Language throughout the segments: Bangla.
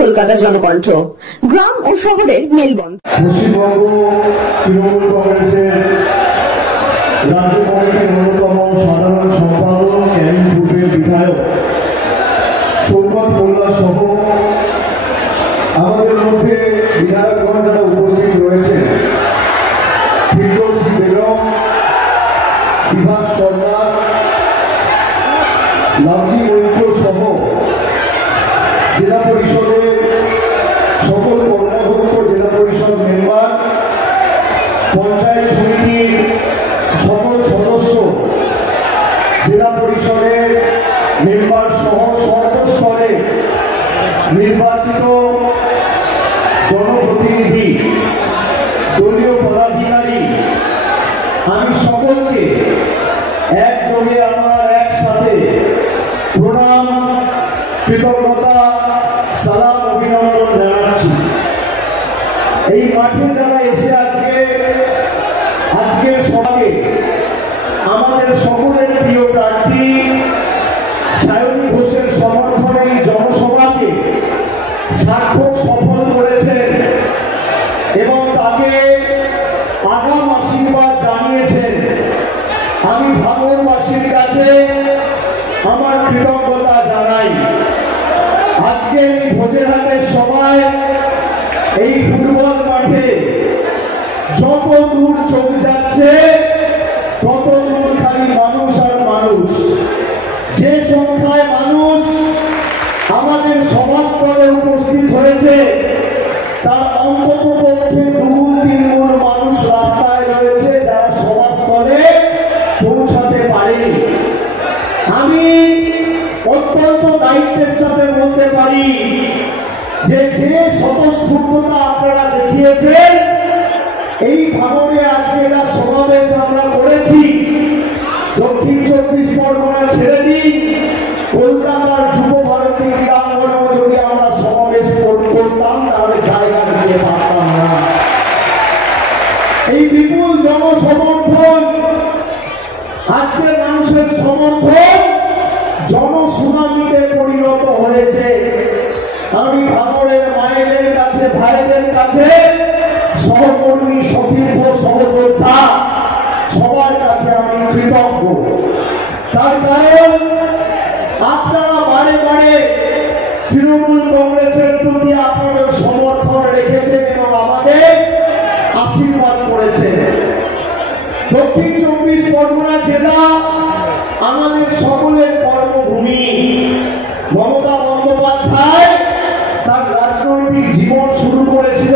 কলকাতা জনকণ্ঠ, গ্রাম ও শহরের মেলবন্ধন। পশ্চিমবঙ্গ তৃণমূল কংগ্রেসের রাজ্য কমিটির অন্যতম সাধারণ সম্পাদক, ক্যানিং পূর্বের বিধায়ক সৌগত মোল্লা সহ আমাদের মধ্যে বিধায়কগণ যারা উপস্থিত রয়েছেন, ফিরদৌসী বেগম, বিভাস সরকার, লাভলি মৈত্র সহ জেলা পরিষদের সকল কর্মদক্ষ জেলা পরিষদ মেম্বার, পঞ্চায়েত সমিতির সকল সদস্য, জেলা পরিষদের মেম্বার সহ সর্বস্তরে নির্বাচিত জনপ্রতিনিধি, দলীয় পদাধিকারী, আমি সকলকে একযোগে আমার একসাথে প্রণাম, কৃতজ্ঞতা, সালাম, অভিনন্দন জানাচ্ছি। এই মাঠে যারা এসে আজকের সভাকে আমাদের সকলের প্রিয় প্রার্থী সায়নী ঘোষের সমর্থনে এই জনসভাকে সার্থক সফল করেছেন এবং তাকে আগাম আশীর্বাদ জানিয়েছেন, আমি ভাঙড়বাসীর কাছে আমার কৃতজ্ঞতা জানাই। আজকে এই ভোজেরহাটের সময় এই ফুটবল মাঠে যত দূর চোখ যাচ্ছে তত দূর খালি মানুষ আর মানুষ। যে সংখ্যায় মানুষ আমাদের সভাস্থলে উপস্থিত হয়েছে তার অন্তত পক্ষে দুগুণ তিনগুণ মানুষ রাস্তায় রয়েছে যারা সভাস্থলে পৌঁছাতে পারেনি। আমি অত্যন্ত দায়িত্বের সাথে বলতে পারি যে স্বতঃস্ফূর্ততা আপনারা দেখিয়েছেন, এই ভাঙড়ে আজকে যা সমাবেশ আমরা করেছি, দক্ষিণ 24 পরগনা ছেড়ে দিই, কলকাতার যুব ভারতী ক্রীড়াঙ্গনেও যদি আমরা সমাবেশ করতাম তাহলে জায়গা দিতে পারতাম না। এই বিপুল জনসমর্থন, আজকের মানুষের সমর্থন জনসুনামিতে পরিণত হয়েছে। আমি ভাঙড়ের মায়েদের কাছে, ভাইদের কাছে, সহকর্মী, সতীর্থ, সহযোদ্ধা সবার কাছে আমি কৃতজ্ঞ। তার কারণ আপনারা বারে বারে তৃণমূল কংগ্রেসের প্রতি আপনাদের সমর্থন রেখেছেন এবং আমাদের আশীর্বাদ করেছেন। দক্ষিণ 24 পরগনা জেলা আমাদের সকলের কর্মভূমি। মমতা বন্দ্যোপাধ্যায় তার রাজনৈতিক জীবন শুরু করেছিল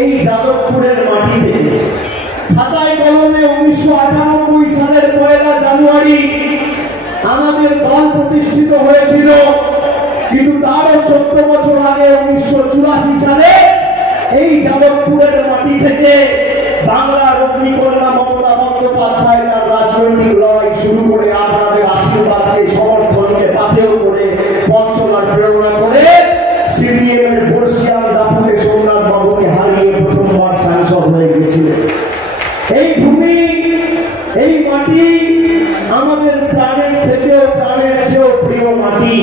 এই যাদবপুরের মাটি থেকে। খাতায় কলমে 1998 সালের 1 জানুয়ারি আমাদের দল প্রতিষ্ঠিত হয়েছিল, কিন্তু তারও 14 বছর আগে 1984 সালে এই যাদবপুরের মাটি থেকে বাংলার অগ্নিকন্যা মমতা বন্দ্যোপাধ্যায় তার রাজনৈতিক লড়াই শুরু করে আপনাদের আশীর্বাদকে, সমর্থনকে পাথেয় করে, পথ চলার প্রেরণা করে সিপিএম এর বর্ষিয়ান দাপুটে সোমনাথ বাবুকে হারিয়ে প্রথমবার সাংসদ হয়ে গিয়েছিলেন। এই ভূমি, এই মাটি আমাদের প্রাণের থেকেও, প্রাণের চেয়েও প্রিয় মাটি।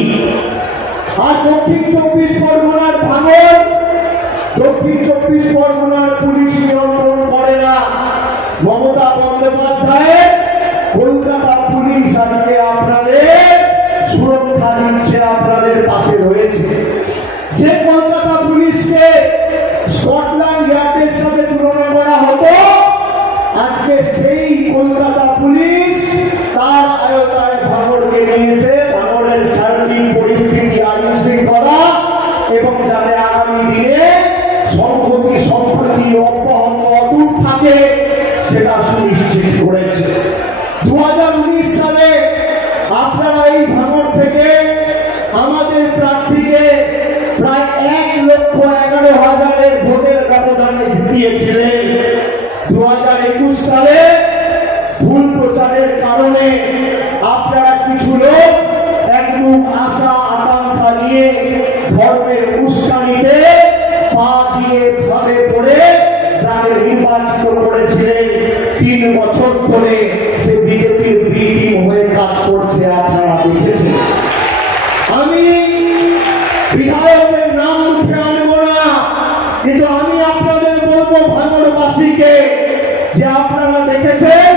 আর দক্ষিণ 24 পরগনার ভাঙড়, দক্ষিণ 24 পরগনার পুলিশ নিয়ন্ত্রণ করে না, মমতা বন্দ্যোপাধ্যায় কলকাতা পুলিশ আজকে আপনাদের সুরক্ষা দিচ্ছে, আপনাদের পাশে রয়েছে। যে কলকাতা পুলিশকে স্কটল্যান্ড ইয়ার্ডের সাথে তুলনা করা হতো, আজকে সেই কলকাতা পুলিশ তার আয়তায় ভাঙড়কে নিয়েছে। ভাঙড়ের সার্বিক পরিস্থিতি, আইন শৃঙ্খলা এবং যাতে আগামী দিনে সংহতি সম্প্রতি অব্যাহত অটুট থাকে সেটা সুনিশ্চিত করেছে। 2019 সালে আপনারা এই ভাঙড় থেকে আমাদের প্রার্থীকে প্রায় 1,11,000 ভোটের ব্যবধানে জিতিয়েছিলেন। 2021 সালে ভুল প্রচারের কারণে আপনারা কিছু লোক একদম আশা আকাঙ্ক্ষা নিয়ে ধর্মের উস্কানিতে পা দিয়ে সমর্থনে সে বিজেপির বি টিম হয়ে কাজ করছে, আপনারা দেখেছেন। আমি বিধায়কের নাম মুখে আনবো না, কিন্তু আমি আপনাদের বলবো ভাঙড়বাসীকে, যে আপনারা দেখেছেন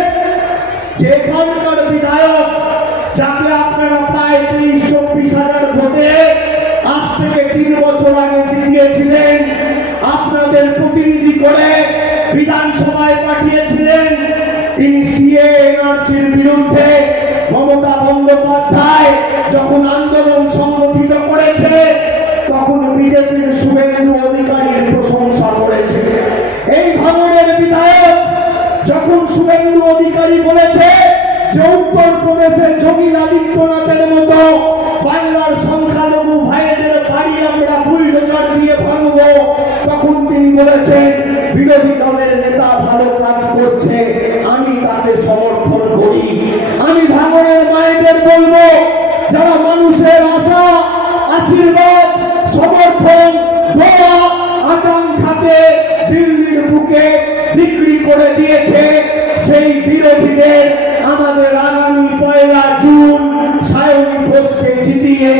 যে এখানকার বিধায়ক যাকে আপনারা প্রায় 23-24 হাজার ভোটে আজ থেকে 3 বছর আগে জিতিয়েছিলেন, আপনাদের প্রতিনিধি করে বিধানসভায় পাঠিয়েছিলেন, তিনি সিএ এনআরসির বিরুদ্ধে মমতা বন্দ্যোপাধ্যায় যখন আন্দোলন সংগঠিত করেছে তখন বিজেপির শুভেন্দু অধিকারীর প্রশংসা করেছে। এই ভাঙড়ের বিধায়ক যখন শুভেন্দু অধিকারী বলেছে যে উত্তরপ্রদেশের যোগী আদিত্যনাথের মতো বাংলার সংখ্যালঘু ভাইদের বাড়ি আমরা বুলডোজার দিয়ে ভাঙব, তখন তিনি বলেছেন বিরোধী দলের নেতা ভালো কাজ করছে, আমি তাকে সমর্থন করি। আমি ভাঙড়ের মায়েদের বলবো, যারা মানুষের আশা, আশীর্বাদ, সমর্থন, দোয়া, আকাঙ্ক্ষাকে দিল্লির বুকে বিক্রি করে দিয়েছে, সেই বিরোধীদের আমাদের আগামী 1 জুন সায়নী ঘোষকে জিতিয়ে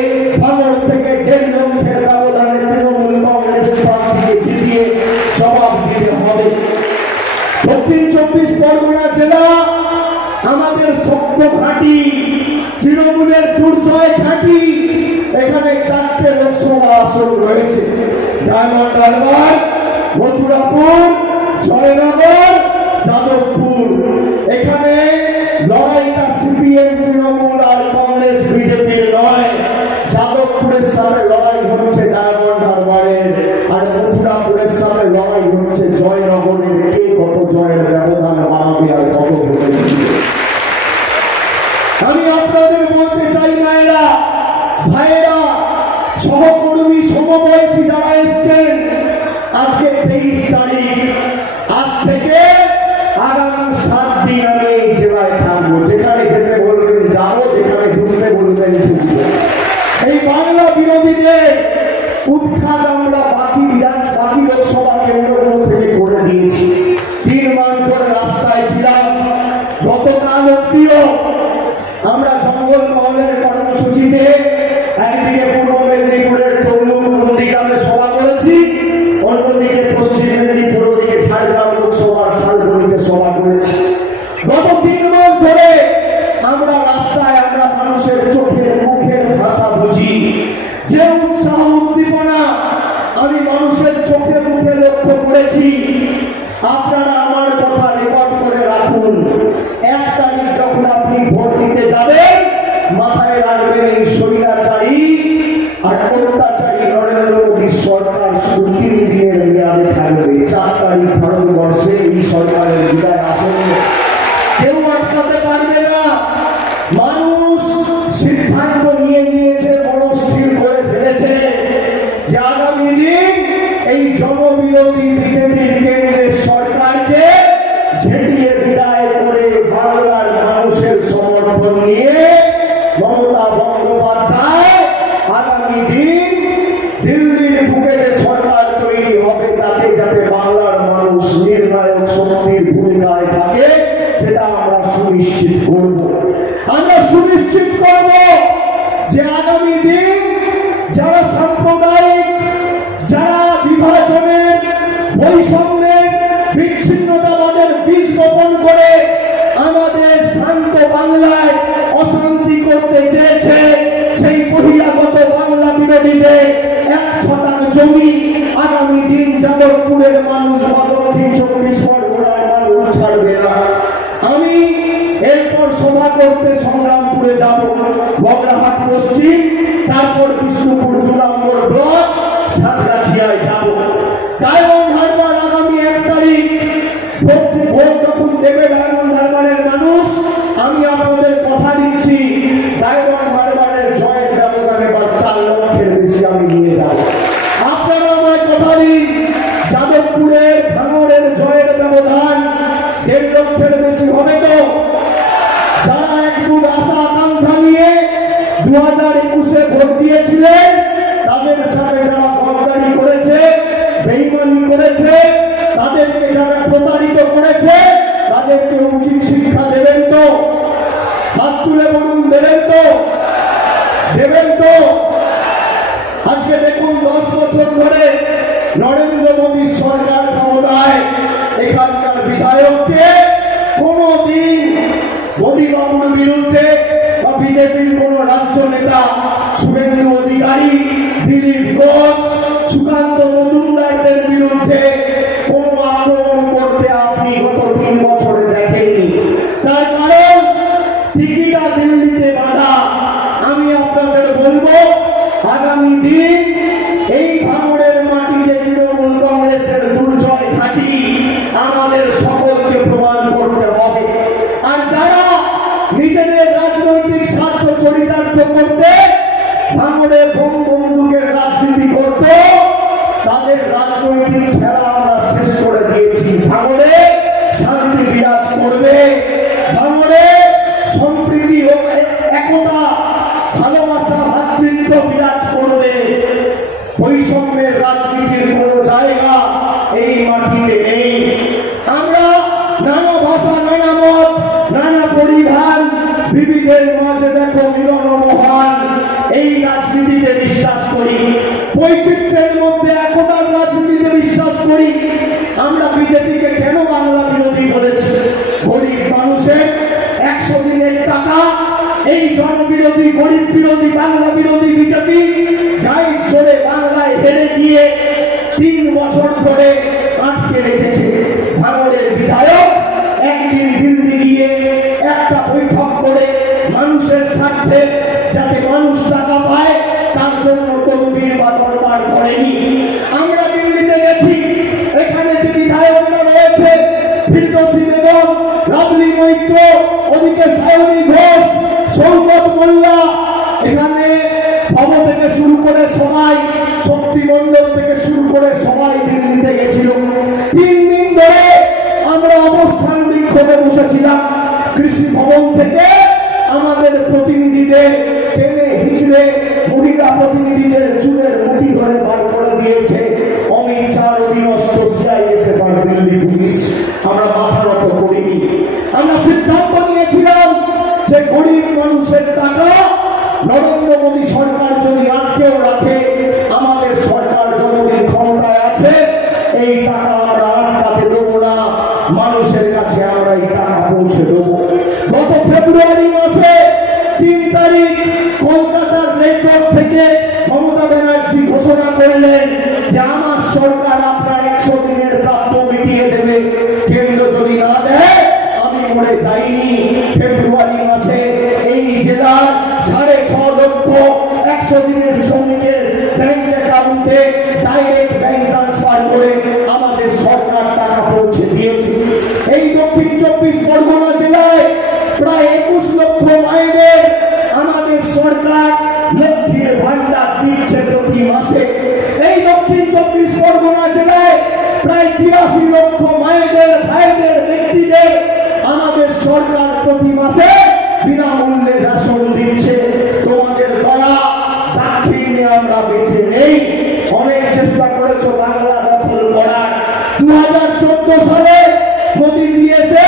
ভাঙড় থেকে 1.5 লক্ষের ব্যবধানে তৃণমূল কংগ্রেস প্রার্থীকে জিতিয়ে জবাব দিতে হবে। দক্ষিণ 24 পরগনা জেলা আমাদের শক্ত ঘাঁটি, তৃণমূলের দুর্জয় ঘাঁটি। এখানে 4টে লোকসভা আসন রয়েছে, ডায়মন্ড হারবার, মথুরাপুর, জয়নগর, যাদবপুর। এখানে লড়াইটা সিপিএম, তৃণমূল আর কংগ্রেস বিজেপির নয়। যাদবপুরের সাথে লড়াই হচ্ছে ডায়মন্ড হারবারের, আর মথুরাপুরের সাথে লড়াই হচ্ছে জয়নগরের। কে কত জয়ের ব্যবধান বাড়াবে আর কত ভোটে জিতবে। আমি আপনাদের বলতে চাই, মায়েরা, ভাইয়েরা, সহকর্মী, সমবয়সী যারা এসছেন, আজকে 23 তারিখ, আজ থেকে আগামী 7 দিন আমি এই জেলায় থাকবো। যেখানে যেতে বলবেন যাবো, যেখানে ঢুকতে বলবেন ঢুকবো। এই বাংলা বিরোধীদের উৎখাত আমরা বাকি লোকসভা কেন্দ্রগুলো থেকে করে দিয়েছি। 3 মাস ধরে রাস্তায় ছিলাম। গতকাল অব্দিও আমরা জঙ্গল মহলের কর্মসূচিতে একদিকে পূর্ব মেদিনীপুরের তমলুক নন্দীগ্রামে সভা করেছি, অন্যদিকে পশ্চিম মেদিনীপুর দিকে ঝাড়গ্রাম লোকসভার শালবনীতে সভা করেছি। গত 3 মাস ধরে আমরা রাস্তায়, আমরা মানুষের চোখের মুখের ভাষা বুঝি। যে উৎসাহ উদ্দীপনা আমি মানুষের চোখে মুখে লক্ষ্য করেছি, আপনারা আমার কথা রেকর্ড করে রাখুন। 1 তারিখ যখন আপনি ভোট দিতে যাবেন, মাথায় রাখবেন এই স্বৈরাচারী আর অত্যাচারী নরেন্দ্র মোদী সরকার শুধু 3 দিনের মেয়াদে থাকবে। 4 তারিখ ভারতবর্ষে এই সরকারের বিদায় আসন্ন, কেউ আটকাতে পারবে না। মানুষ সিদ্ধান্ত নিয়ে নিয়েছে, মনস্থির করে ফেলেছে যে আগামী দিন এই জনবিরোধী বিজেপির কেন্দ্রের সরকারকে ঝেঁটিয়ে বিদায় করে বাংলার মানুষের সমর্থন নিয়ে মমতা বন্দ্যোপাধ্যায় আগামী দিন দিল্লির বুকে যে সরকার তৈরি হবে, তাতে যাতে বাংলার মানুষ নির্ণায়ক শক্তির ভূমিকায় থাকে, সেটা আমরা সুনিশ্চিত করব। আমরা সুনিশ্চিত করব যে আগামী দিন যারা সাম্প্রদায়িক, যারা বিভাজনের, বৈষম্যের, বিচ্ছিন্নতাবাদের বীজ বপন করে আমাদের শান্ত বাংলায় অশান্তি করতে চেয়েছে, সেই বহিরাগত বাংলা বিরোধীদের 1 ছটাক জমি আগামী দিন যাদবপুরের মানুষ বা দক্ষিণ 24 পরগনার মানুষ ছাড়বে না। আমি এরপর সভা করতে সংগ্রামপুরে যাব, বগরাহাট পশ্চিম, তারপর বিষ্ণুপুর 2 নম্বর ব্লক, সাতগাছিয়ায় যাব। ডায়মন্ড হারবার আগামী 1 তারিখ ভোট যখন দেবে ডায়মন্ড হারবারের মানুষ, আমি আপনাদের কথা দিচ্ছি, ডায়মন্ড হারবারের জয়ের ব্যবধানে 4 লক্ষের বেশি আমি নিয়ে যাব। আপনারা আমায় কথা দিন, যাদবপুরের ভাঙড়ের জয়ের ব্যবধান 1.5 লক্ষের বেশি হবে তো? যারা একটু আশা আকাঙ্ক্ষা নিয়ে 2021-এ ভোট দিয়েছিলেন, তাদের সাথে যারা গদ্দারি করেছে, বেঈমানি করেছে, তাদেরকে যারা প্রতারিত করেছে, তাদেরকে উচিত শিক্ষা দেবেন তো? হাত তুলে বলুন, দেবেন তো? দেবেন তো? আজকে দেখুন 10 বছর ধরে নরেন্দ্র মোদীর সরকার ক্ষমতায়, এখানকার বিধায়ককে কোনদিন মোদীবাবুর বিরুদ্ধে বা বিজেপির কোন রাজ্য নেতা শুভেন্দু অধিকারী, দিলীপ ঘোষ, সুকান্ত মজুমদারদের বিরুদ্ধে কোন আক্রমণ করতে আপনি গত 3 বছরে দেখেননি। তার কারণ টিকিটা দিল্লিতে বাঁধা। আমি আপনাদের বলবো, আগামী দিন এই ভাঙড়ের মাটি যে তৃণমূল কংগ্রেসের দুর্জয় ঘাঁটি, আমাদের সকলকে প্রমাণ করতে হবে। আর যারা নিজেদের রাজনৈতিক স্বার্থ চরিতার্থ করতে ভাঙড়ের বঙ্গবন্ধুকের রাজনীতি করত, তাদের রাজনৈতিক খেলা আমরা শেষ করে দিয়েছি। ভাঙড়ে শান্তি বিরাজ করবে, ভাঙড়ে সম্প্রীতি ও একতা, ভালোবাসা, ভাতৃত্ব বিরাজ করবে। বৈষম্যের রাজনীতির কোন জায়গা এই মাটিতে নেই। আমরা নানা ভাষা, নানা মত, নানা পরিধান, বিবিধের মাঝে দেখো মিলন মহান, এই রাজনীতিতে বিশ্বাস করি। বৈচিত্র্যের মধ্যে একতার রাজনীতিতে বিশ্বাস করি। আমরা বিজেপিকে কেন বাংলা বিরোধী বলেছি? গরিব মানুষের 100 দিনের টাকা এই জনবিরোধী, গরিব বিরোধী, বাংলা বিরোধী বিজেপি গাইড চলে বাংলায় হেরে গিয়ে 3 বছর ধরে আটকে রেখেছে। ভাঙড়ের বিধায়ক একদিন দিল্লি গিয়ে একটা বৈঠক করে মানুষের স্বার্থে যাতে মানুষ টাকা পায় তার জন্য তদবির বা দরবার করেনি। আমরা দিল্লিতে গেছি, এখানে যে বিধায়করা রয়েছে, ফিরদৌসী বেগম, লাভলি মৈত্র, ওদিকে সায়নী ঘোষ, সৌগত মোল্লা, এখানে ভব থেকে শুরু করে সবাই, শক্তি মন্ডল থেকে শুরু করে সবাই দিল্লিতে গেছিল। 3 দিন ধরে আমরা অবস্থান বিক্ষোভে বসেছিলাম। কৃষি ভবন থেকে আমাদের প্রতিনিধিদের টেনে হিচড়ে মহিলা প্রতিনিধিদের চুলের মুঠি ধরে বার করে দিয়েছে অমিত শাহর অধীনস্থ সিআইএসএফ আর দিল্লি পুলিশ। আমরা মাথা নত করিনি। আমরা সিদ্ধান্ত নিয়েছিলাম যে গরিব মানুষের টাকা নরেন্দ্র মোদী সরকার যদি আটকেও রাখে, আমাদের সরকার যতদিন ক্ষমতায় আছে এই টাকা আমরা আটকাতে দেবো না, মানুষের কাছে আমরা এই টাকা পৌঁছে দেবো। গত ফেব্রুয়ারি মাসে 3 তারিখ কলকাতার রেড রোড থেকে মমতা ব্যানার্জি ঘোষণা করলেন যে আমার সরকার আপনার 100 দিনের প্রাপ্য মিটিয়ে দেবে, কেন্দ্র যদি না দেয় আমি মরে যাইনি। ফেব্রুয়ারি মাসে এই জেলার 6.5 লক্ষ 100 দিনের শ্রমিকের ব্যাংক অ্যাকাউন্টে ডাইরেক্ট ব্যাংক ট্রান্সফার করে আমাদের সরকার টাকা পৌঁছে দিয়েছে। এই দক্ষিণ 24 পরগনা জেলায় প্রায় 21 লক্ষ মায়েদের আমাদের সরকার লক্ষ্মীর ভান্ডার দিচ্ছে প্রতি মাসে। এই দক্ষিণ 24 পরগনা জেলায় প্রায় 83 লক্ষ মায়েদের, ভাইদের, ব্যক্তিদের আমাদের সরকার প্রতি মাসে বিনামূল্যে রেশন দিচ্ছে। তোমাদের দয়া দাক্ষিণ্যে আমরা বেঁচে নেই। অনেক চেষ্টা করেছো বাংলা দখল করার। 2014 সালে মোদীজি এসে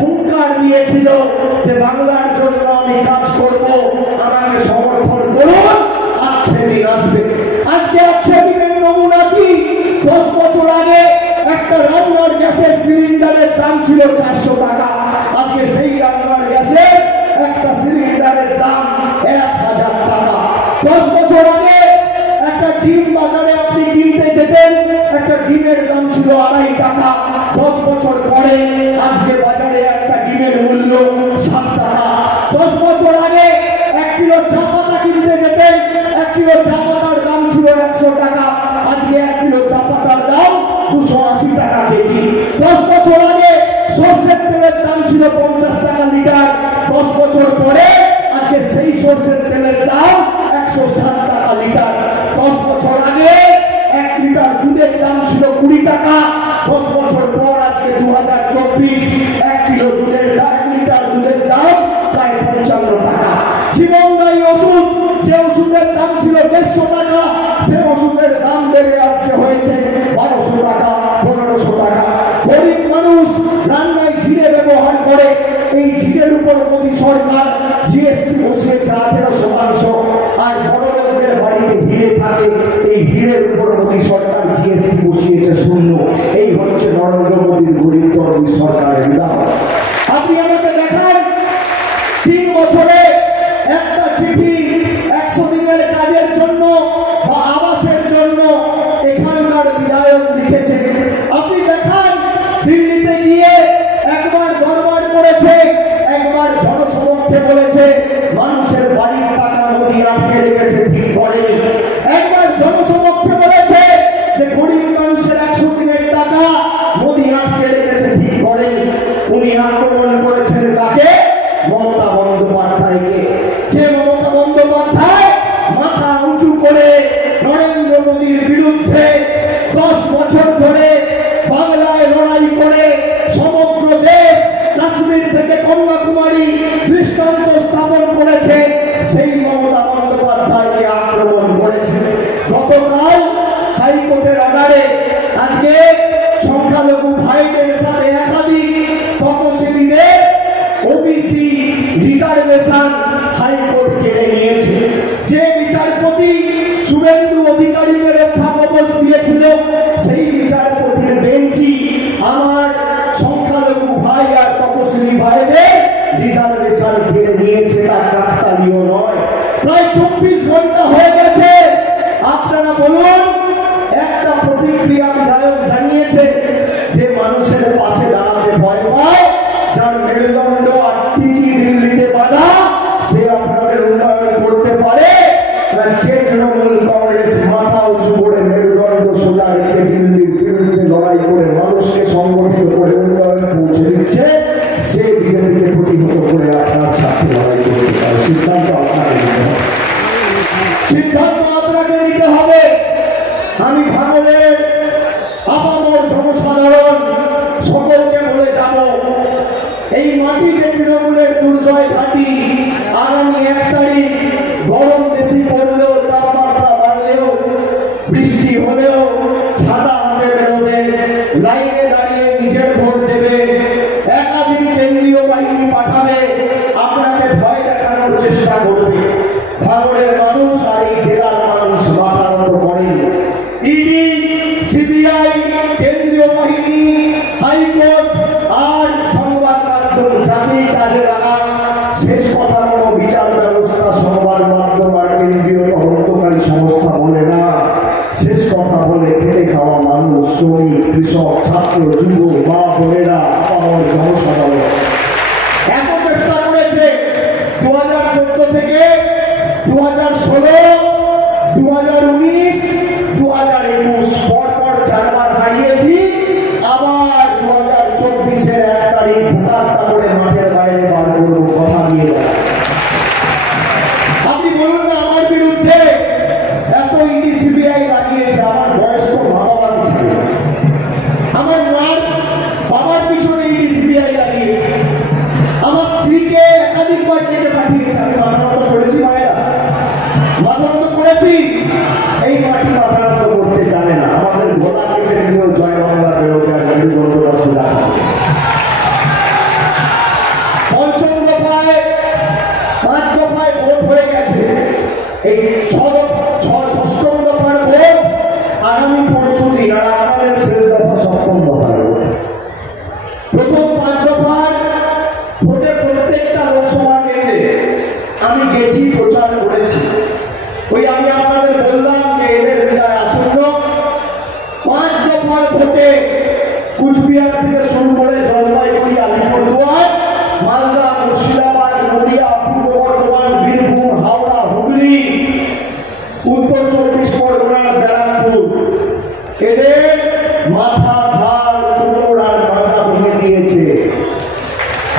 হুঙ্কার দিয়েছিল যে বাংলার জন্য আমি কাজ করব, আমাকে সমর্থন করুন, আচ্ছে দিন আসবে। আজকে আচ্ছে দিনের নমুনা কি? 10 বছর আগে একটা রান্নার গ্যাসের সিলিন্ডারের দাম ছিল 400 টাকা, আজকে সেই রান্নার গ্যাসের একটা সিলিন্ডারের দাম 1000 টাকা। 10 বছর আগে একটা ডিম বাজারে আপনি কিনতে যেতেন, একটা ডিমের দাম ছিল 2.5 টাকা। 10 বছর পরে আজকে বাজারে একটা ডিমের মূল্য 7 টাকা। 10 বছর আগে 1 কিলো চা পাতা কিনতে যেতেন, 1 কিলো চা পাতার দাম ছিল 100 টাকা, আজকে 1 কিলো চা পাতার দাম 280 টাকা কেজি। 10 বছর আগে সরষের তেলের দাম ছিল 50 টাকা লিটার, 10 বছর পরে আজকে সেই সরষের তেলের দাম 160 টাকা লিটার। 10 বছর আগে 1 লিটার দুধের দাম ছিল 20 টাকা, 10 বছর পর আজকে 2024 1 কিলো দুধের দাম, 1 লিটার দুধের দাম প্রায় 55 টাকা। জীবনদায়ী ওষুধ, যে ওষুধের দাম ছিল 150 টাকা, সে ওষুধের দাম বেড়ে আজকে হয়েছে 1200 টাকা, 1500 টাকা। গরিব মানুষ রান্নায় জিরে ব্যবহার মোদী সরকার জিএসটি বসিয়েছে 18%, আর বড় লোকদের বাড়িতে ভিড়ে থাকে, এই ভিড়ের উপর মোদী সরকার জিএসটি বসিয়েছে 0। এই হচ্ছে নরেন্দ্র মোদীর গরিব তরুণ সরকারের উদাহরণ। আপনি আমাকে দেখান 3 বছরে একটা চিঠি 100 দিনের কাজের জন্য বা আবাসের জন্য এখানকার বিধায়ক লিখেছে। আপনি দেখান দিল্লিতে গিয়ে একবার দরবার করেছে, একবার জনসমক্ষে বলেছে মানুষের বাড়ির টাকা মোদী আটকে রেখেছে, ঠিক করেনি। একবার জনসমক্ষে বলেছে যে গরিব মানুষের 100 দিনের টাকা মোদী আটকে রেখেছে, ঠিক করেনি। উনি আক্রমণ করেছেন কাকে? মমতা বন্দ্যোপাধ্যায়কে। যে মমতা বন্দ্যোপাধ্যায় মাথা উঁচু করে নরেন্দ্র মোদীর বিরুদ্ধে 10 বছর ধরে বাংলায় লড়াই করে সমগ্র দেশ কাশ্মীর থেকে কন্যাকুমারী দৃষ্টান্ত স্থাপন করেছে, সেই মমতা বন্দ্যোপাধ্যায়কে আক্রমণ করেছে। গতকাল হাইকোর্টের অর্ডারে আজকে সংখ্যালঘু ভাইদের সাথে একাধিক তপশিলীদের ওবিসি রিজার্ভেশন হাইকোর্ট কেড়ে নিয়েছে। যে বিচারপতি শুভেন্দু অধিকারীকে রক্ষা কবচ দিয়েছিল, সেই বিচারপতির বেঞ্চই আমার সংখ্যালঘু ভাই আর তপশিলী ভাইদের রিজার্ভেশন কেড়ে নিয়েছে। তার কাকতালীয় নয়। প্রায় 24 ঘন্টা হয়ে গেছে। আপনারা বলুন, একটা প্রতিক্রিয়া বিধায়ক জানিয়েছে যে মানুষের পাশে দাঁড়াতে ভয় পায়, যার মেরুদণ্ড আর টিকি দিল্লিতে বাঁধা, সে আপনাদের উন্নয়ন করতে পারে না? যে তৃণমূল কংগ্রেস মাথা উঁচু করে মেরুদণ্ড সোজা রেখে দিল্লির বিরুদ্ধে লড়াই করে মানুষকে সংগঠিত করে উন্নয়ন পৌঁছে দিচ্ছে, সে বিজেপিকে প্রতিহত করে আপনার সাথে লড়াই করতে পারে। সিদ্ধান্ত আপনাকে নিতে হবে। সিদ্ধান্ত আপনাকে নিতে হবে। আমি ভাঙনের আপামর জনসাধারণ সকলকে বলে যাব, এই মাটি যে তৃণমূলের দুর্জয় ঘাটি, আগামী 1 তারিখ গরম বেশি পড়লেও, তাপমাত্রা বাড়লেও, বৃষ্টি হলেও ছাতা হাতে বেরোবে, লাইনে দাঁড়িয়ে নিজের ভোট দেবে, একাধিক কেন্দ্রীয় বাহিনী পাঠাবে, আপনাকে ভয় দেখানোর চেষ্টা করবে। ভাঙড়ের মানুষ আর এই জেলার মানুষ মাথা নত করেন। ইডি, সিবিআই, কেন্দ্রীয় বাহিনী, হাইকোর্ট আর সংবাদ মাধ্যম যাকেই কাজে লাগান, শেষ কথা কোনো বিচার ব্যবস্থা, সংবাদ মাধ্যম আর কেন্দ্রীয় তদন্তকারী সংস্থা বলে না। শেষ কথা বলে খেটে খাওয়া মানুষ, শ্রমিক, কৃষক, ছাত্র, যুব, মা বোনেরা, আমার জনসাধারণ। এত চেষ্টা করেছে 2014 থেকে 2016, 2019, 2021 পরপর 4 বার হারিয়েছি। আবার 2024-এর 1 তারিখ ভোটারটা করে মাঠের বাইরে বার করবো, কথা দিয়ে দেয়। আপনি বলুন না, আমার বিরুদ্ধে এত ইডি সিবিআই লাগিয়েছে, আমার বয়স্ক মা বাবাকে ছাড়িয়ে, আমার মার বাবার পিছনে ইডি সিবিআই লাগিয়েছে, আমার স্ত্রীকে একাধিকবার ডেকে পাঠিয়েছে। আমি মাথানত করেছি মায়েরা, মাথানত করেছি। এই মাটি মাথানত করতে জানে না। আমাদের গোলা কেটে দিলেও জয় বাংলা বেরোবে আর হিন্দু বন্ধুরা সুদা খাবে। 5ম দফায় 5 দফায় ভোট হয়ে গেছে। এই 6ম দফার ভোট আগামী পরশুদিন, আর আপনাদের শেষ দফা 7ম দফার ভোট। প্রথম 5 দফার ভোটে প্রত্যেকটা লোকসভা কেন্দ্রে আমি গেছি, প্রচার করেছি। ওই আমি আপনাদের বললাম যে এদের বিদায় আসন্ন। 5 দফার ভোটে কুচবিহার থেকে শুরু করে জলপাইগুড়ি, আলিপুরদুয়ার, মালদা, মুর্শিদাবাদ, নদিয়া, পূর্ব বর্ধমান, বীরভূম, হাওড়া, হুগলি, উত্তর 24 পরগনা, ব্যারাকপুর, এদের মাথা, ঘাড়, কোমর আর মাথা ভেঙে দিয়েছে।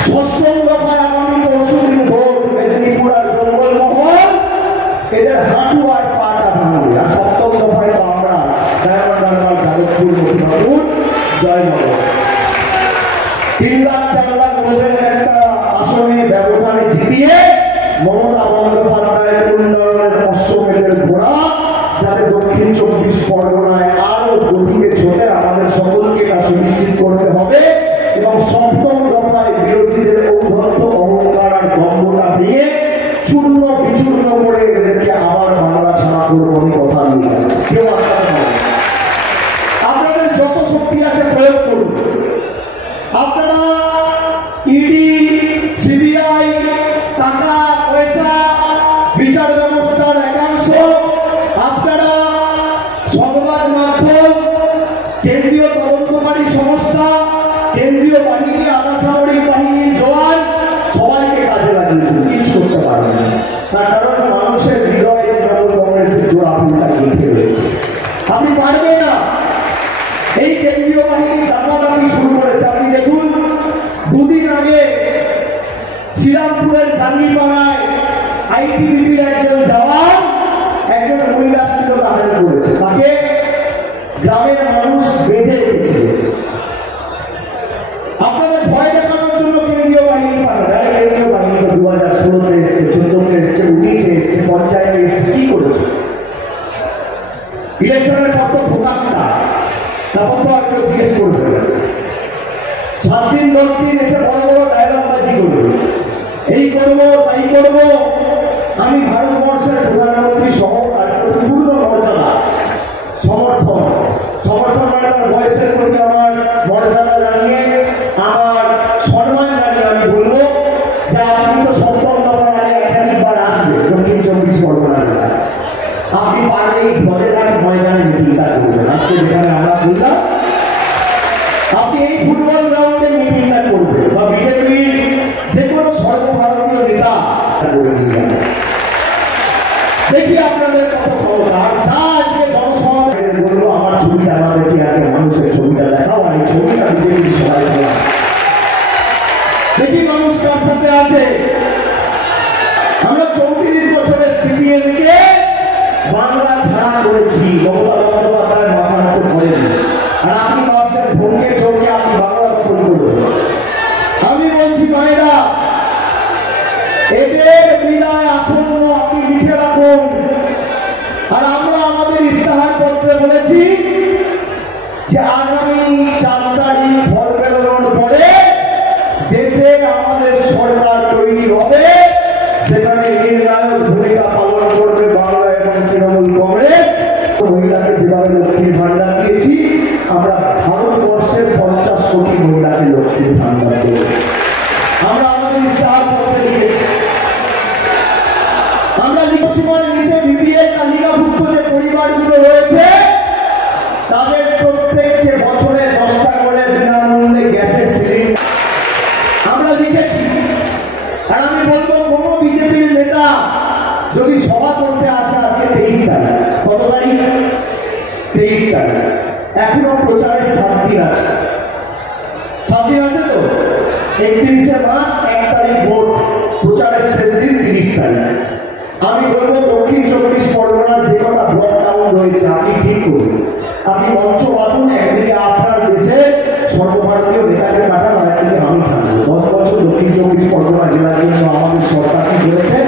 6ম দফায় আগামী পরশুদিন ভোট, মেদিনীপুর আর জঙ্গলমহল, এদের হাঁটু আর পাটা ভাঙবে। আর 7ম দফায় তো আমরা যাদবপুর, লক্ষ্মীপুর, জয়নগর, 3 লাখ 4 লাখ ভোটের একটা আসনে ব্যবধানে জিতিয়ে মমতা বন্দ্যোপাধ্যায়ের উন্নয়নের অশ্বমেধের ঘোড়া যাতে দক্ষিণ 24 পরগনায় আরো গতিতে ছোটে আমাদের সকল কেন্দ্রীয় তদন্তকারী সংস্থা, কেন্দ্রীয় বাহিনী, আধা সামরিক বাহিনীর জওয়ান সবাইকে কাজে লাগিয়েছে, কিছু করতে পারেনি। তার কারণ মানুষের হৃদয়ে তৃণমূল কংগ্রেসের জোড়া ফুলটা গেঁথে রয়েছে। আপনি পারবে না। এই কেন্দ্রীয় বাহিনী দাপাদাপি শুরু করেছে। আপনি দেখুন, দুদিন আগে শ্রীরামপুরের জাঙ্গিপাড়ায় আইটিবিপির একজন জওয়ান একজন মহিলা ছিল তাদের করেছে, তাকে গ্রামের মানুষ বেঁধে রেখেছে। আপনাদের ভয় দেখানোর জন্য কেন্দ্রীয় বাহিনী পাঠাবে। আরে কেন্দ্রীয় বাহিনী তো 2016-তে এসছে, 14-তে এসছে, 19-এ এসছে, পঞ্চায়েতে এসছে, কি করেছে? ইলেকশনের পর তো ভোটারটা, তারপর তো আর কেউ জিজ্ঞেস করবে না। 7 দিন 10 দিন এসে বড় বড় ডায়লগবাজি করবে, এই করবো তাই করবো। আমি ভারতবর্ষের প্রধানমন্ত্রী সহ তার প্রতি পূর্ণ মর্যাদা সমর্থন মানে তার বয়সের প্রতি আমার মর্যাদা জানিয়ে, আমার সম্মান জানিয়ে আমি বলবো যে আপনি তো 70 নম্বর আগে একাধিকবার আসবে দক্ষিণ 24 পরগনা জেলায়। আপনি পারলে এই ধ্বজেঘাট ময়দানে মিটিংটা করবেন। আজকে যেখানে আমরা বললাম, আপনি এই ফুটবল গ্রাউন্ডে মিটিংটা করবেন বা বিজেপির যে কোনো সর্বভারতীয় নেতা করে নিয়ে দেখি আপনাদের কত ক্ষমতা। আর যা আজকে জনসমাবেশ বলবো, আমার ছবিটা না দেখি আজকে মানুষের ছবিটা দেখাও, আর এই ছবিটা বিজেপির সবাই চালাও, দেখি মানুষ কার সাথে আছে। আমরা 34 বছরের সিপিএম কে বাংলা ছাড়া করেছি, মমতা বন্দ্যোপাধ্যায়ের মাথার মতো করেনি। আর আপনি ভাবছেন ভোটকে চোখে আপনি বাংলা দখল করবেন। আমি বলছি ভাইরা, এদের বিদায় আসন্ন আপনি লিখে রাখুন। আর আমরা আমাদের ইস্তাহার পত্রে বলেছি যে আগামী 4 তারিখ ভোট বেরোনোর পরে দেশে আমাদের সরকার তৈরি হবে, সেখানে নির্ণায়ক ভূমিকা পালন করবে বাংলা এবং তৃণমূল কংগ্রেস। মহিলাকে যেভাবে লক্ষ্মীর ভান্ডার দিয়েছি, আমরা ভারতবর্ষের 50 কোটি মহিলাকে লক্ষ্মীর ভান্ডার দেব। আমরা আমাদের ইস্তাহার পত্রে লিখেছি। আমরা সীমার নিচে বিপিএল তালিকাভুক্ত যে পরিবারগুলো রয়েছে, তাদের প্রত্যেককে বছরে 10টা করে বিনামূল্যে গ্যাসের সিলিন্ডার আমরা লিখেছি। আর আমি বলবো, কোন বিজেপির নেতা যদি সভা করতে আসে আজকে 23 তারিখ, কত তারিখ? 23 তারিখ, এখনো প্রচারের 7 দিন আছে। 7 দিন আছে তো? 31শে মাস 1 তারিখ ভোট, প্রচারের শেষ দিন 30 তারিখ। আমি বলবো, দক্ষিণ 24 পরগনার যে কটা ব্লক টাউন রয়েছে আপনি ঠিক করুন। আপনি মঞ্চ পাতুন, একদিকে আপনার দেশে সর্বভারতীয় নেতাকে পাঠান, আর একদিকে আমি থাকবো। 10 বছর দক্ষিণ 24 পরগনা জেলার জন্য আমাদের সরকার কি করেছে,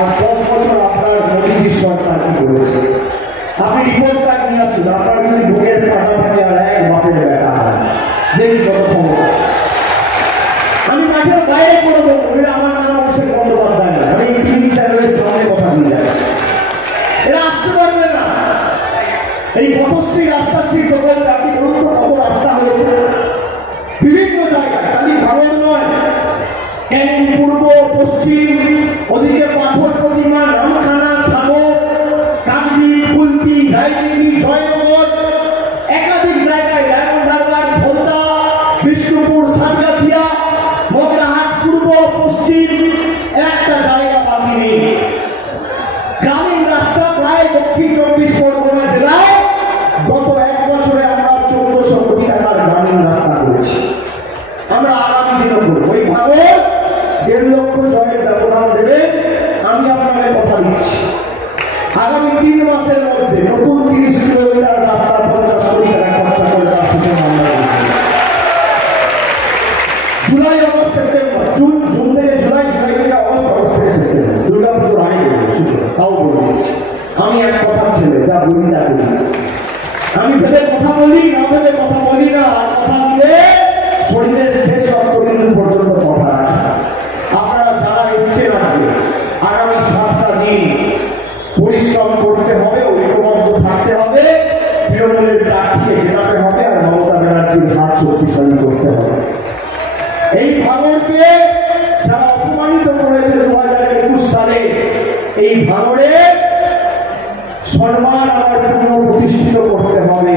আর 10 বছর আপনার মোদীজির সরকার কি করেছে। আপনি রিপোর্ট কার্ড নিয়ে আসুন। আপনার যদি বুকের পাতা থাকে আর এক বাপের বেটা হয়, দেখি কত ক্ষমতা। আমি মাঠের বাইরে করবো, আমার নাম অভিষেক বন্দ্যোপাধ্যায় না, আমি টিভি চ্যানেলের সামনে কথা দিয়ে যাচ্ছি। এরা আসতে পারবে না। এই পথশ্রী রাস্তাশ্রী প্রকল্পে আপনি বলুন তো কত রাস্তা হয়েছে বিভিন্ন জায়গায়, খালি ভাঙন নয়, পূর্ব পশ্চিম, ওদিকে পাথর প্রতিমা, নামখানা, সাগর, কাকদ্বীপ, কুলপি, রায়দিঘি, জয়নগর, একাধিক জায়গায় ডায়মন্ড হারবার, ভোলদা, বিষ্ণুপুর, সাতগাছিয়া, মগরাহাট, পূর্ব পশ্চিম, একটা জায়গা বাকি নেই। গ্রামীণ রাস্তা প্রায় দক্ষিণ 24 পরগনা জেলায় গত 1 বছরে আমরা 1400 কোটি টাকার গ্রামীণ রাস্তা করেছি। আমরা আগামী দিনও করব। ওই ভাবে 1.5 লক্ষ জনের ব্যবধান দেবে। আমি আপনাকে কথা দিচ্ছি, আগামী 3 মাসের মধ্যে নতুন 30 কিলোমিটার রাস্তা 50 কোটি টাকা খরচা করে তার সাথে আমরা জুলাই, আগস্ট, সেপ্টেম্বর, জুন থেকে জুলাই, জুলাই থেকে আগস্ট, আগস্ট থেকে সেপ্টেম্বর, দুর্গাপুজোর আগে তাও বলে দিচ্ছি। আমি এক কথার ছেলে, যা বলি তা করি। আমি ভেবে কথা বলি, না ভেবে কথা বলি না। আর কথা দিলে শরীরের শেষ রক্তবিন্দু পর্যন্ত কথা রাখি। আপনারা যারা এসছেন আজকে, আগামী 7টা দিন পরিশ্রম করতে হবে, ঐক্যবদ্ধ থাকতে হবে, তৃণমূলের প্রার্থীকে জেতাতে হবে, আর মমতা ব্যানার্জির হাত শক্তিশালী করতে হবে। এই ভাঙড়কে যারা অপমানিত করেছে 2021 সালে, এই ভাঙড়ে সম্মান আবার পুনঃ প্রতিষ্ঠিত করতে হবে।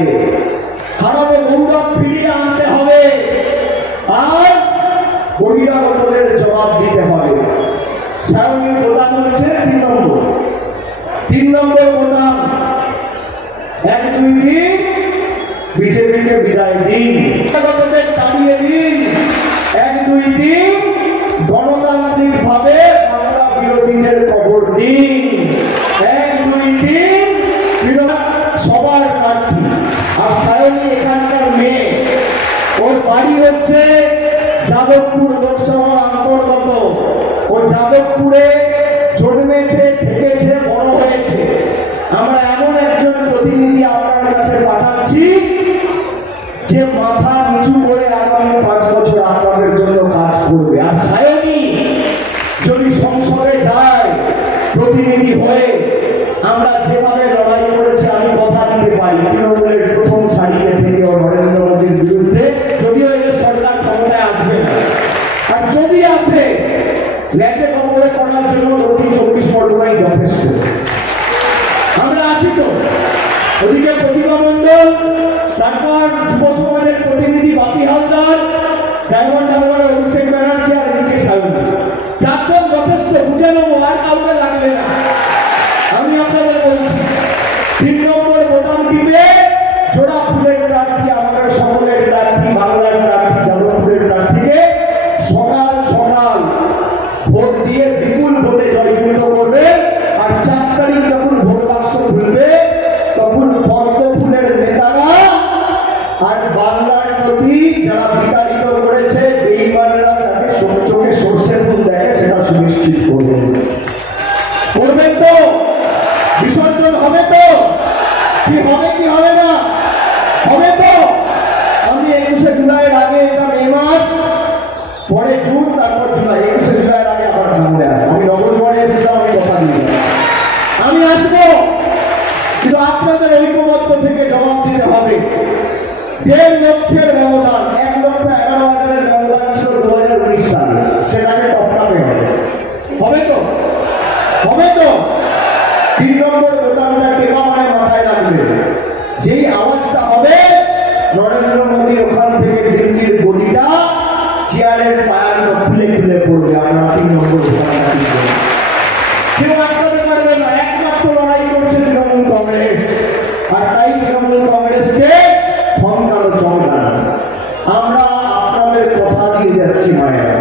বহিরাগতদের জবাব দিতে হবে। সায়নীর বোতাম হচ্ছে 3 নম্বর বোতাম, 1-2 দিন বিজেপিকে বিদায় দিন, বহিরাগতদের তাড়িয়ে দিন, 1-2 দিন গণতান্ত্রিক ভাবে বাংলা বিরোধীদের কবর দিন, 1-2 দিন সবার প্রার্থী। আর সায়নী এখানকার মেয়ে, ওর বাড়ি হচ্ছে যাদবপুর লোকসভার অন্তর্গত। ও যাদবপুরে জন্মেছে, থেকেছে, বড় হয়েছে। আমরা এমন একজন প্রতিনিধি আপনার কাছে পাঠাচ্ছি যে মাথা নিচু করে আগামী 5 বছর আপনাদের জন্য কাজ করবে। আর সায়নী যদি সংসদে যায় প্রতিনিধি হয়ে, আমরা যেভাবে লড়াই করেছি, আমি কথা দিতে পারি তৃণমূলের প্রথম সারিতে থেকে ও নরেন্দ্র মোদীর বিরুদ্ধে, যদিও এদের সরকার ক্ষমতায় আসবে না, আর যদি আসে লেটে কবলে করার জন্য দক্ষিণ 24 পরগনাই যথেষ্ট। আমরা আছি তো। ওদিকে প্রতিভা মণ্ডল, তারপর যুব সমাজের প্রতিনিধি বাপি হালদার, ডায়মন্ড হারবারের অভিষেক ব্যানার্জি, আর এদিকে সায়নী। 4 জন যথেষ্ট, বুঝে নেবো, আর কাউকে লাগবে না। আমি আপনাদের বলছি 3 নম্বর বোতাম টিপে জোড়া ফুলের প্রার্থী, আমাদের সকলের প্রার্থী, বাংলার প্রার্থী, যাদবপুরের প্রার্থীকে সকাল সকাল ভোট দিয়ে বিপুল ভোটে জয়যুক্ত করবে। আর 4 তারিখ যখন ভোট বাক্স খুলবে, তখন পদ্ম ফুলের নেতারা আর বাংলার প্রতি যারা বিতাড়িত করেছে বেঈমানরা যাতে চোখে সর্ষের ফুল দেখে, সেটা সুনিশ্চিত করবেন। করবেন তো? বিসর্জন হবে তো? কি হবে কি হবে না? হবে তো? আমি 21শে জুলাইয়ের আগে, এটা মে মাস, পরে জুন, তারপর জুলাই, 21শে জুলাইয়ের আগে আবার ভাঙলে আসবো। আমি নবজোয়ারে এসেছিলাম, আমি কথা দিয়ে আমি আসবো, কিন্তু আপনাদের ঐক্যবদ্ধ থেকে জবাব দিতে হবে। 1.5 লক্ষের ব্যবধান, 1,11,000-এর ব্যবধান ছিল 2019 সালে, সেটাকে টপকাতে হবে। হবে তো? হবে তো? 3 নম্বর বোতামটা টেপা মানে মাথায় রাখবে, যেই আওয়াজটা হবে নরেন্দ্র মোদীর ওখান থেকে দিল্লির গলিটা চেয়ারের পায়াগুলো খুলে খুলে পড়বে। আপনারা 3 নম্বর বোতামটা টিপবেন। কেউ আটকাতে পারবে না। একমাত্র লড়াই করছে তৃণমূল কংগ্রেস, আর তাই তৃণমূল কংগ্রেসকে থমকানো চমকানো। আমরা আপনাদের কথা দিয়ে যাচ্ছি মায়েরা,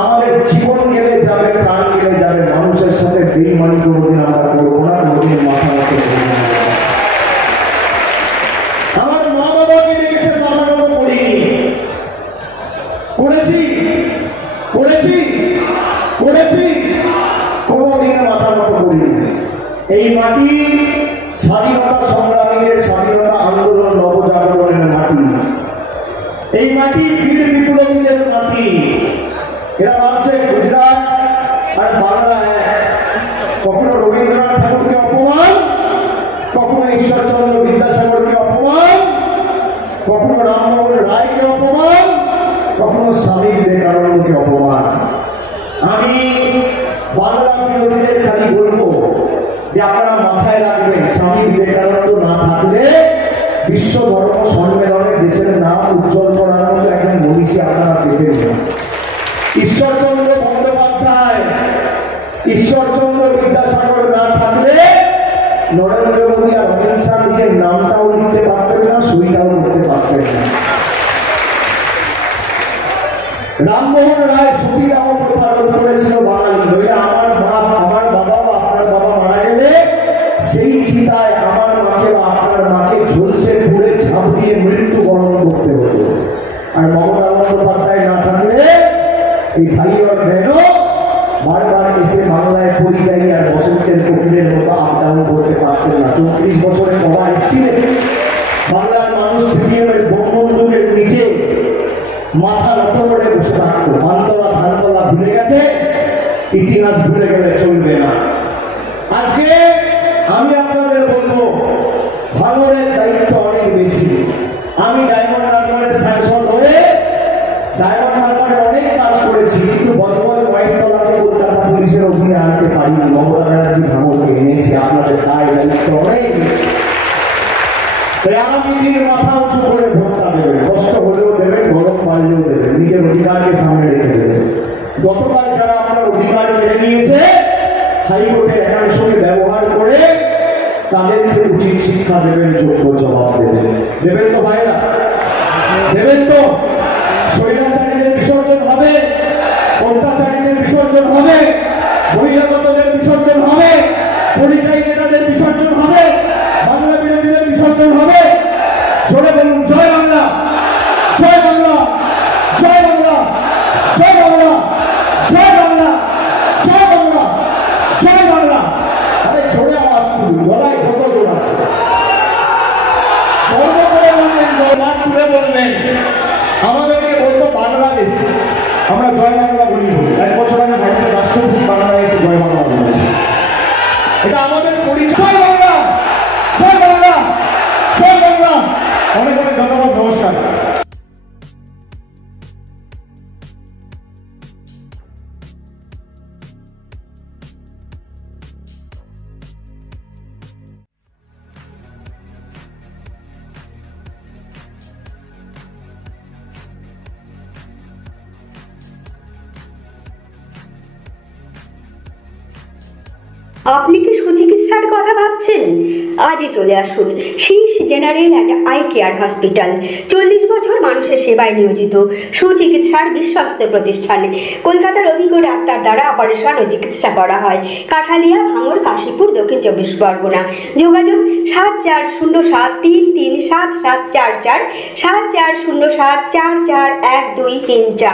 আমাদের জীবন গেলে যাবে, প্রাণ গেলে যাবে, মানুষের সাথে বেইমানি কোনোদিন আমরা করবো না, কোনোদিন মাথা নত করবো না। আমার মা বাবাকে ডেকেছে, মাথা নত করিনি। করেছি করেছি করেছি কোনোদিন মাথা নত করিনি। এই মাটি স্বাধীনতা সংগ্রামীদের, স্বাধীনতা আন্দোলন, নবজাগরণের মাটি। এই মাটি বীর বিপ্লবীদের মাটি। এরা ভাবছে গুজরাট আর বাংলা এক। কখনো রবীন্দ্রনাথ ঠাকুরকে অপমান, কখনো ঈশ্বরচন্দ্র বিদ্যাসাগরকে অপমান, কখনো রামমোহন রায়কে অপমান, কখনো স্বামী বিবেকানন্দকে অপমান। আমি বাংলা বিরোধীদের খালি বলবো যে আপনারা মাথায় রাখবেন, স্বামী বিবেকানন্দ না থাকলে বিশ্ব ধর্ম সম্মেলনে দেশের নাম উজ্জ্বল করার মতো একজন মনীষী আপনারা পেতেন না। ঈশ্বরচন্দ্র বন্দ্যোপাধ্যায়, ঈশ্বরচন্দ্র বিদ্যাসাগর না থাকলে নরেন্দ্র মোদী আর অমিত শাহ নিজের নামটাও লিখতে পারতেন না, সইটাও করতে পারতেন না। রামমোহন রায় সতীদাহ প্রথা রোধ করেছিল বাঙালি। নইলে আমার বাবা বা আপনার বাবা মারা গেলে সেই চিতায় আমার মাকে বা আপনার মাকে ঝলসে পুড়ে ঝাঁপ দিয়ে মৃত্যুবরণ করতে হতো। আর মমতা বন্দ্যোপাধ্যায় না থাকলে এই ভাই আর বেনো বারবার এসে বাংলায় পরিযায়ী আর বসন্তের কোকিলের মতো আপ ডাউন করতে পারতেন না। 34 বছরে কবা এসেছিলেন, বাংলার মানুষ সিপিএমের বঙ্গবন্ধুকের নিচে মাথা নত করে বসে থাকতো। পানতলা ধানতলা ভুলে গেছে, ইতিহাস ভুলে গেলে চলবে না। আজকে আমি আপনাদের বলবো, ভাঙরের দায়িত্ব অনেক বেশি। আমি ডায়মন্ড হারবারের সাংসদ হয়ে ডায়মন্ড হারবারে অনেক কাজ করেছি, কিন্তু বজবজ মহেশতলাকে কলকাতা পুলিশের অধীনে আনতে পারিনি। মমতা ব্যানার্জি ভাঙরকে এনেছি। আপনাদের দায়িত্ব অনেক বেশি। তাই আগামী দিন মাথা উঁচু করে ভোটটা দেবেন, কষ্ট হলেও দেবেন, গরম পারলেও দেবেন, নিজের অধিকারকে সামনে রেখে গতকাল যারা আপনার অধিকার কেড়ে নিয়েছে হাইকোর্টের একাংশকে ব্যবহার করে তাদেরকে উচিত শিক্ষা দেবেন, যোগ্য জবাব দেবেন। দেবেন তো ভাইরা? দেবেন তো? স্বৈরাচারীদের বিসর্জন হবে, অত্যাচারীদের বিসর্জন হবে, বহিরাগতদের বিসর্জন হবে, পরিযায়ী নেতাদের বিসর্জন হবে, বাংলা বিরোধীদের বিসর্জন হবে। জোরে বলুন জয় বাংলা, জয় বাংলা, জয় বাংলা, জয় বাংলা, জয় বাংলা, জয় বাংলা, জয় বাংলা। আরে জোরে আওয়াজ তুলুন, গলায় যত জোর আছে গর্ব করে বলবেন, জয় মা তুলে বলবেন। আমাদেরকে বলতো বাংলাদেশ, আমরা জয় বাংলা বলি। 1 বছর আগে ভারতের রাষ্ট্রপতি বাংলাদেশে জয় বাংলা বলেছে। এটা আমাদের পরিচয়। বাংলা, জয় বাংলা, জয় বাংলা। অনেক অনেক ধন্যবাদ, নমস্কার। আপনি কি সুচিকিৎসার কথা ভাবছেন? আজই চলে আসুন শীর্ষ general and eye care hospital. 40 বছর মানুষের সেবায় নিয়োজিত সুচিকিৎসার বিশ্বস্ত প্রতিষ্ঠান। কলকাতার অভিজ্ঞ ডাক্তার দ্বারা অপারেশন ও চিকিৎসা করা হয়। কাঠালিয়া, ভাঙড়, কাশীপুর, দক্ষিণ 24 পরগনা। যোগাযোগ 7407337744, 7407441234।